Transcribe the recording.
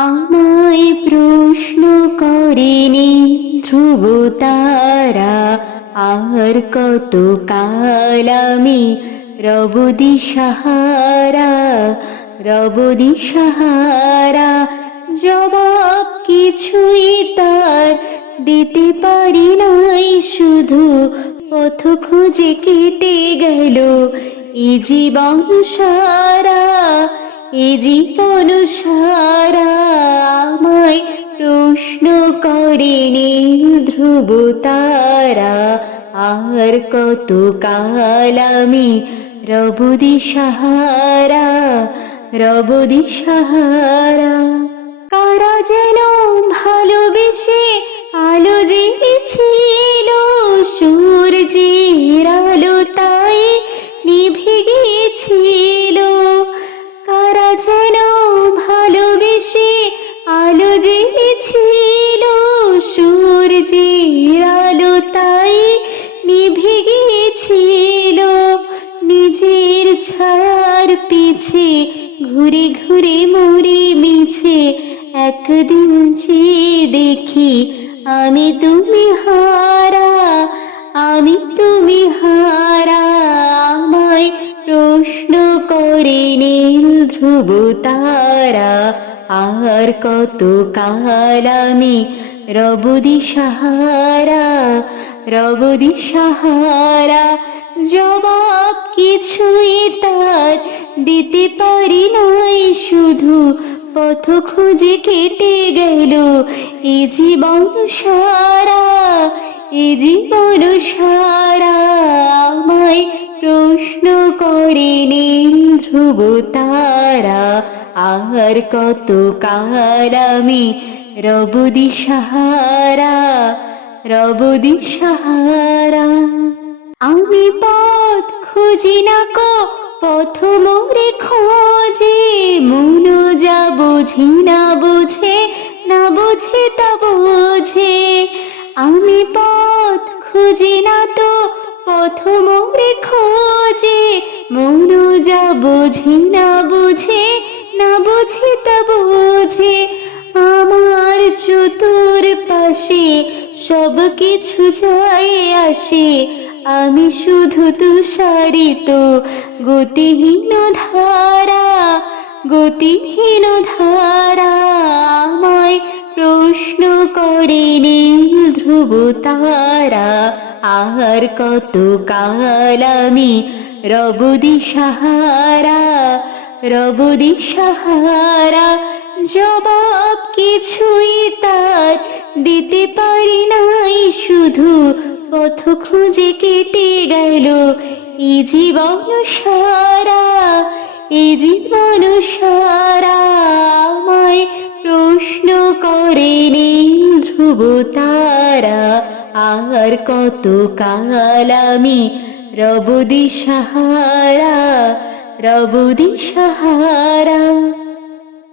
আমায় প্রশ্ন করেনি ধ্রুব তারা, আর কত কাল আমি রব দিশাহারা, রব দিশাহারা। জবাব কিছুই তার দিতে পারি নাই, শুধু পথ খুঁজে কেটে গেল এ জীবন সারা, এ জীবন সারা। আমায় প্রশ্ন করেনি ধ্রুব তারা, আর কত কাল আমি রব দিশাহারা, রব দিশাহারা। কারা যেন ভালোবেসে আলো জেগেছিল, সূর্যের আলো তাই নিভে গিয়েছিল। কারা যেন ভালোবেসে আলো জেগেছিল, সূর্যের আলো তাই নিভে গিয়েছিল। নিজের ছায়ার পিছে ঘুরে ঘুরে মরি মিছে, একদিন চেয়ে দেখি আমি তুমি হারা, আমি তুমি হারা। আমায় প্রশ্ন করেনি ধ্রুব তারা, আর কত কাল আমি রব দিশাহারা, রব দিশাহারা। জবাব কিছুই তার দিতে পারি নাই, শুধু পথ খুঁজে কেটে গেল এ জীবন সারা, এ জীবন সারা। আমায় প্রশ্ন করেনি ধ্রুব তারা, আর কত কাল আমি রব দিশাহারা, রব দিশাহারা। আমি পথ খুঁজি না কো পথ মোরে খোঁজে, মন যা বুঝি না বুঝে, না বুঝে তা বুঝে। আমি পথ খুঁজি না তো পথ মোরে খোঁজে, মন যা বুঝি না বুঝে, না বুঝে তা বুঝে। আমার চতুর পাশে সব কিছু যায় আসে, আমি শুধু তুষারিত গতিহীন ধারা, গতিহীন ধারা। আমায় প্রশ্ন করেনি ধ্রুব তারা, আর কত কাল আমি রব দিশাহারা, রব দিশাহারা। জবাব কিছুই তার দিতে পারি নাই, শুধু পথ খুঁজে কেটে গেল এ জীবন সারা, এ জীবন সারা। আমায় প্রশ্ন করেনি ধ্রুব তারা, আর কত কাল আমি রব দিশাহারা, রব দিশাহারা।